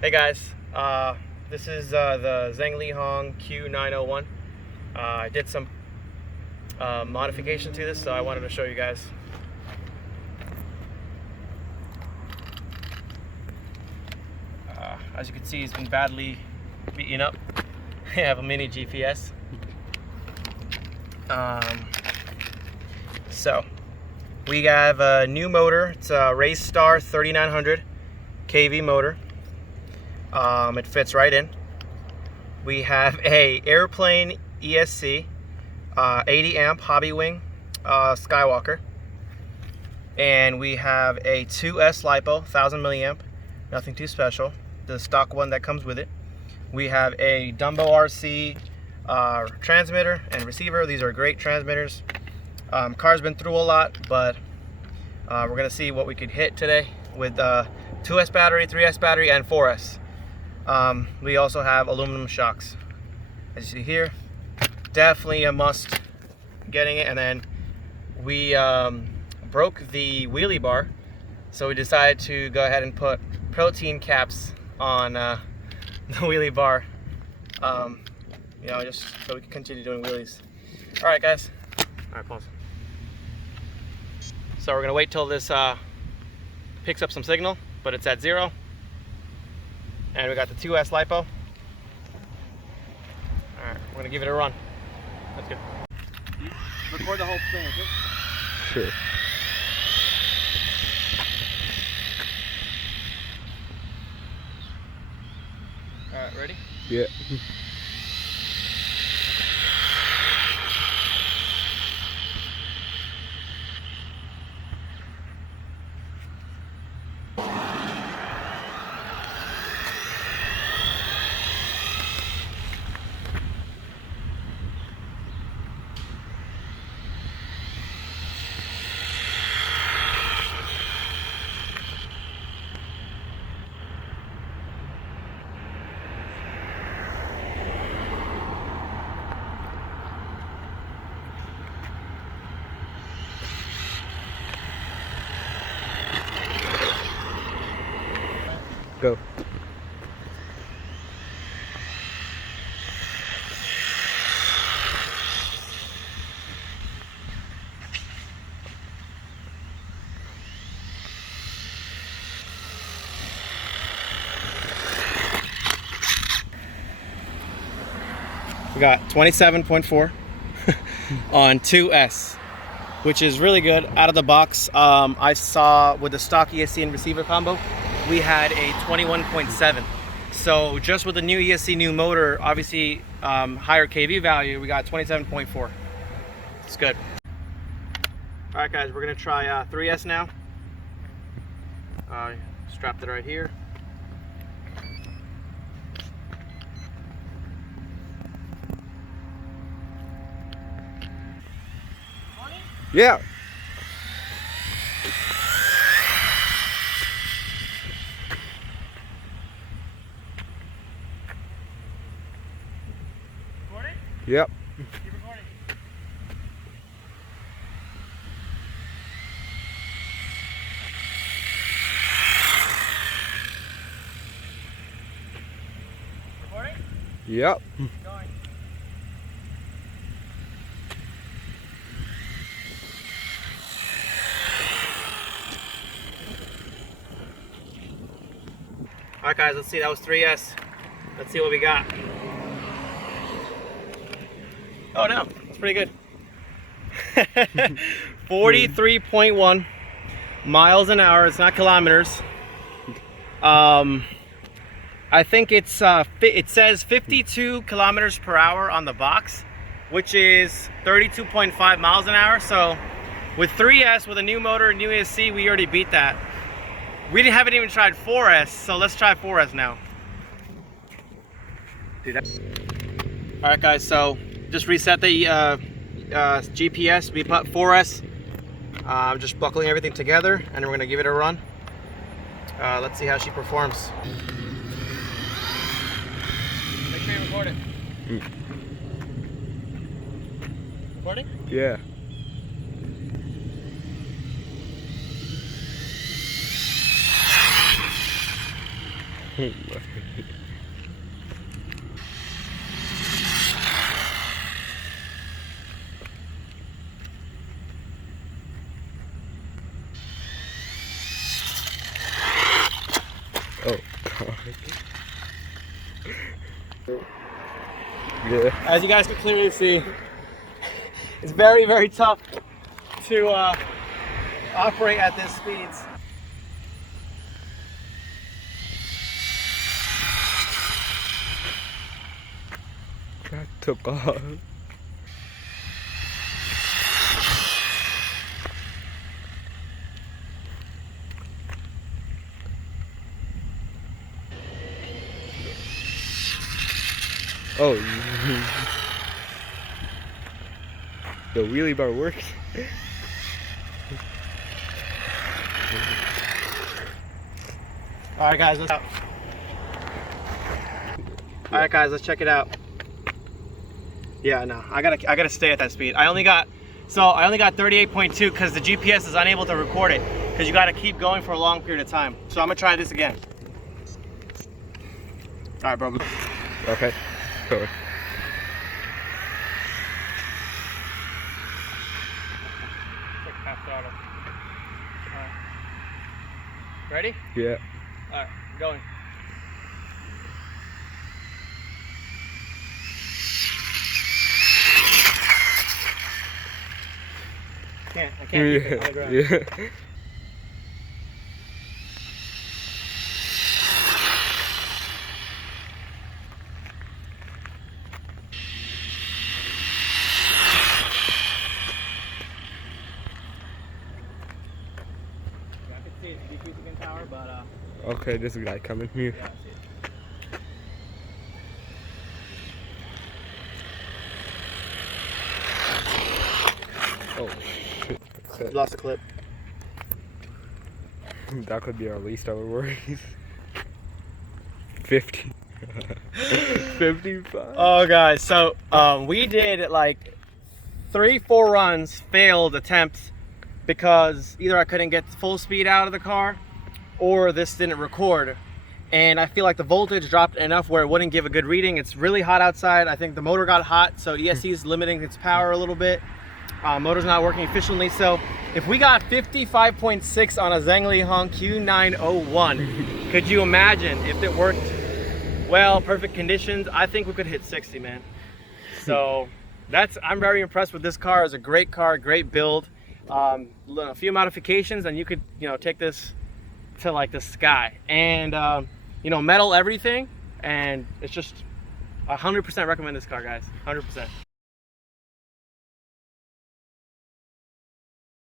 Hey guys, this is the Xinlehong Q901. I did some modification to this, so I wanted to show you guys. As you can see, it's been badly beaten up. I have a mini GPS. So we have a new motor. It's a Racestar 3900 kV motor. It fits right in. We have a airplane ESC 80 amp hobby wing Skywalker, and we have a 2S Lipo 1000 milliamp, nothing too special, the stock one that comes with it. We have a Dumbo RC transmitter and receiver. These are great transmitters. Car's been through a lot, but we're gonna see what we could hit today with 2S battery, 3S battery, and 4S. We also have aluminum shocks, as you see here. Definitely a must getting it. And then we broke the wheelie bar, so we decided to go ahead and put protein caps on the wheelie bar, you know, just so we can continue doing wheelies. All right, guys. All right, pause. So we're gonna wait till this picks up some signal, but it's at 0. And we got the 2S Lipo. All right, we're gonna give it a run. That's good. Record the whole thing, okay? Sure. All right, ready? Yeah. Go. We got 27.4 on 2S, which is really good out of the box. I saw with the stock ESC and receiver combo, we had a 21.7. So just with the new ESC new motor, obviously higher KV value, we got 27.4. It's good. All right, guys, we're gonna try 3S now. Strapped it right here. Yeah. Recording? Yep. Keep recording. Recording? Yep. Going. All right, guys, let's see. That was 3S. Let's see what we got. Oh no, it's pretty good. 43.1 miles an hour. It's not kilometers. I think it's it says 52 kilometers per hour on the box, which is 32.5 miles an hour. So with 3S, with a new motor, new ESC, we already beat that. We haven't even tried 4S, so let's try 4S now. All right, guys, so just reset the GPS. We put 4S. Just buckling everything together, and we're gonna give it a run. Let's see how she performs. Make sure you record it. Recording? Yeah. Oh God. Yeah. As you guys can clearly see, it's very, very tough to operate at this speeds. That took off. Oh, the wheelie bar works. All right, guys, let's out. All right, guys, let's check it out. Yeah, no, I gotta stay at that speed. I only got 38.2 because the GPS is unable to record it because you gotta keep going for a long period of time. So I'm gonna try this again. All right, bro. Okay. Cool. Half throttle. Ready? Yeah. All right, going. I can't keep it on the ground. Yeah. I can see it's decreasing in power, but Okay, there's a guy coming here. yeah, I see it. Oh shit. Lost the clip. That could be our least of our worries. 50. 55. Oh, guys, so we did like 3-4 runs, failed attempts, because either I couldn't get full speed out of the car or this didn't record. And I feel like the voltage dropped enough where it wouldn't give a good reading. It's really hot outside. I think the motor got hot, so ESC is limiting its power a little bit. Motor's not working efficiently. So if we got 55.6 on a Xinlehong Q901, could you imagine if it worked well, perfect conditions? I think we could hit 60, man. So I'm very impressed with this car. It's a great car, great build. A few modifications and you could, take this to like the sky. And metal everything, and it's just 100% recommend this car, guys. 100%.